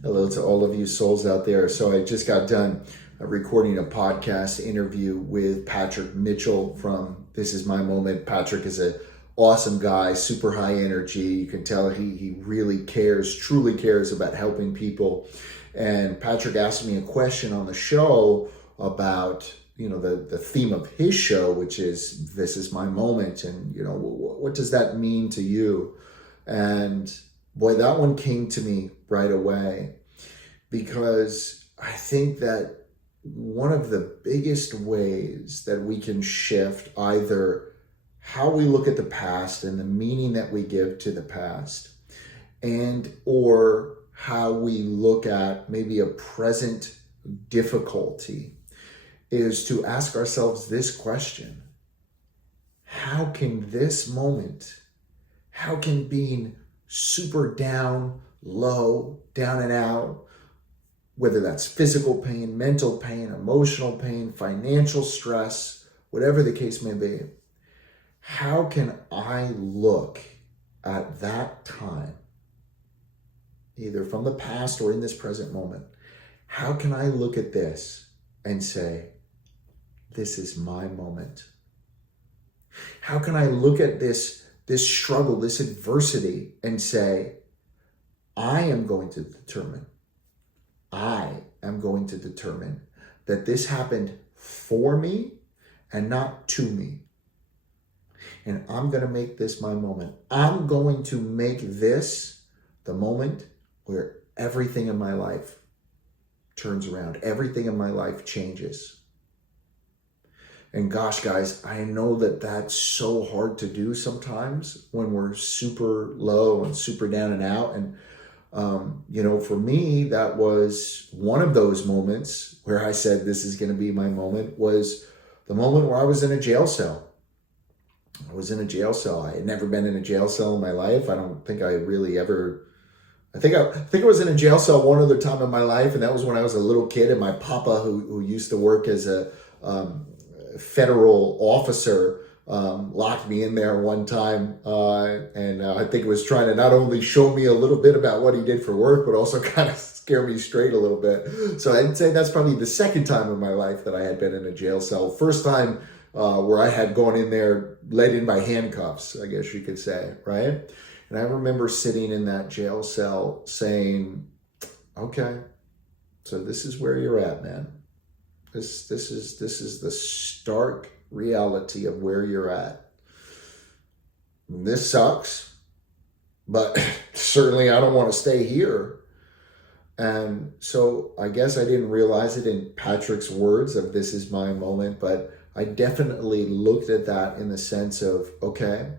Hello to all of you souls out there. So I just got done recording a podcast interview with Patrick Mitchell from This Is My Moment. Patrick is an awesome guy, super high energy. You can tell he really cares, truly cares about helping people. And Patrick asked me a question on the show about, the theme of his show, which is This Is My Moment. And, what does that mean to you? And boy, that one came to me right away because I think that one of the biggest ways that we can shift either how we look at the past and the meaning that we give to the past, and or how we look at maybe a present difficulty, is to ask ourselves this question: how can this moment, how can being super down, low, down and out, whether that's physical pain, mental pain, emotional pain, financial stress, whatever the case may be, how can I look at that time, either from the past or in this present moment? How can I look at this and say, this is my moment? How can I look at this struggle, this adversity, and say, I am going to determine that this happened for me and not to me. And I'm going to make this my moment. I'm going to make this the moment where everything in my life turns around. Everything in my life changes. And gosh, guys, I know that that's so hard to do sometimes when we're super low and super down and out. And, for me, that was one of those moments where I said, this is going to be my moment, was the moment where I was in a jail cell. I was in a jail cell. I had never been in a jail cell in my life. I don't think I really ever... I think I was in a jail cell one other time in my life, and that was when I was a little kid, and my papa, who used to work as a federal officer, locked me in there one time, and I think it was trying to not only show me a little bit about what he did for work, but also kind of scare me straight a little bit. So I'd say that's probably the second time in my life that I had been in a jail cell. First time where I had gone in there led in by handcuffs, I guess you could say, right? And I remember sitting in that jail cell saying, okay, so this is where you're at, man. This is the stark reality of where you're at. This sucks, but certainly I don't want to stay here. And so I guess I didn't realize it in Patrick's words of this is my moment, but I definitely looked at that in the sense of, okay,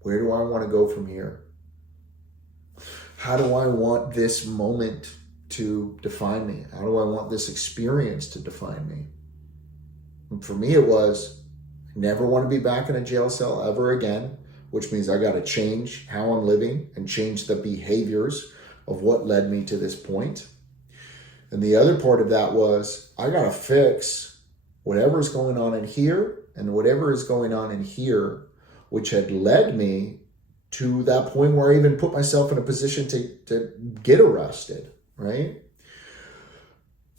where do I want to go from here? How do I want this moment to define me? How do I want this experience to define me? And for me, it was, I never want to be back in a jail cell ever again, which means I got to change how I'm living and change the behaviors of what led me to this point. And the other part of that was, I got to fix whatever's going on in here and whatever is going on in here, which had led me to that point where I even put myself in a position to get arrested, right?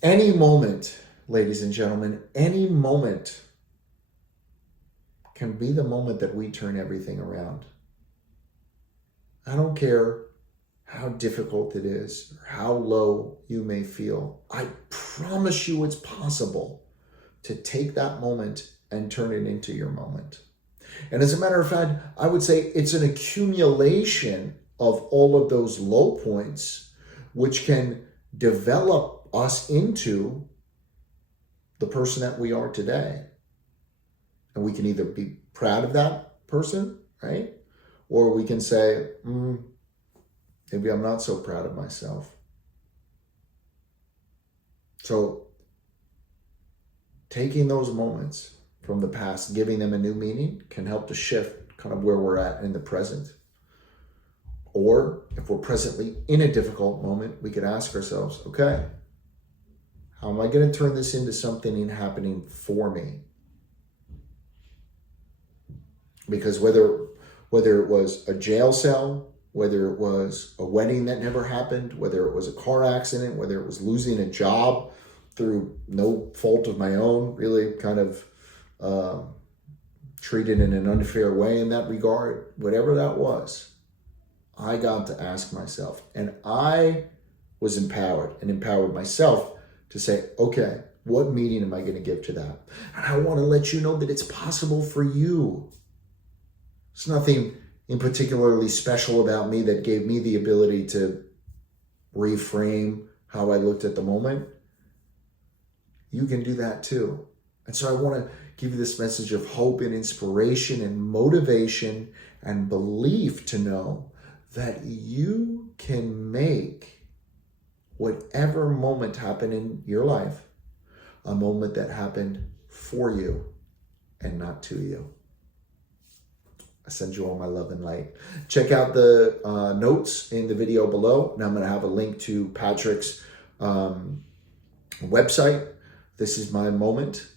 Any moment, ladies and gentlemen, any moment can be the moment that we turn everything around. I don't care how difficult it is or how low you may feel. I promise you it's possible to take that moment and turn it into your moment. And as a matter of fact, I would say it's an accumulation of all of those low points which can develop us into the person that we are today. And we can either be proud of that person, right? Or we can say, maybe I'm not so proud of myself. So taking those moments from the past, giving them a new meaning, can help to shift kind of where we're at in the present. Or if we're presently in a difficult moment, we could ask ourselves, okay, how am I going to turn this into something happening for me? Because whether it was a jail cell, whether it was a wedding that never happened, whether it was a car accident, whether it was losing a job through no fault of my own, really kind of treated in an unfair way in that regard, whatever that was, I got to ask myself, and I was empowered myself to say, okay, what meaning am I going to give to that? And I want to let you know that it's possible for you. It's nothing in particularly special about me that gave me the ability to reframe how I looked at the moment. You can do that too. And so I want to give you this message of hope and inspiration and motivation and belief to know that you can make whatever moment happened in your life a moment that happened for you and not to you. I send you all my love and light. Check out the notes in the video below. And I'm going to have a link to Patrick's website. This is my moment.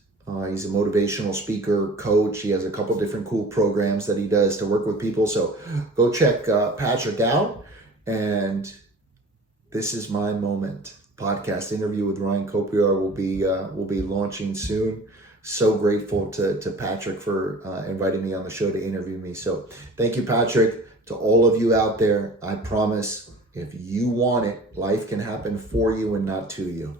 He's a motivational speaker, coach. He has a couple different cool programs that he does to work with people. So go check Patrick out. And this is my moment. Podcast interview with Ryan Kopiar will be launching soon. So grateful to Patrick for inviting me on the show to interview me. So thank you, Patrick. To all of you out there, I promise if you want it, life can happen for you and not to you.